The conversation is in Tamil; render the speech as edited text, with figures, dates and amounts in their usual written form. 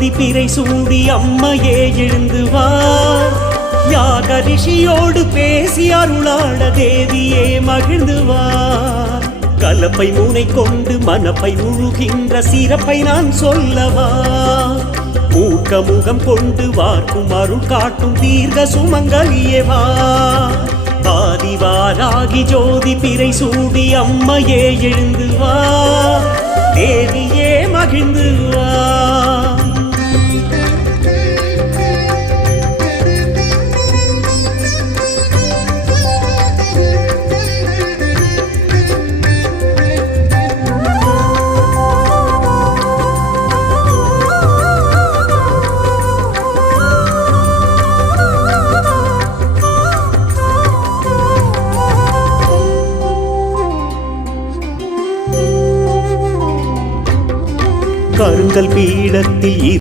ஜோதி பிறை சூடி அம்மையே எழுந்து வா. யாக ரிஷியோடு பேசி அருளாட தேவியே மகிழ்ந்து வா. கலப்பை முனை கொண்டு மனப்பை உழுகின்ற சிறப்பை நான் சொல்லவா. மூக்க முகம் கொண்டு வார்க்கும் அருள் காட்டும் தீர்க்க சுமங்கலியே வா. ஆதிவாராகி ஜோதி பிறை சூடி அம்மையே எழுந்து வா. தேவியே மகிழ்ந்து வா. கருங்கல் பீடத்தில்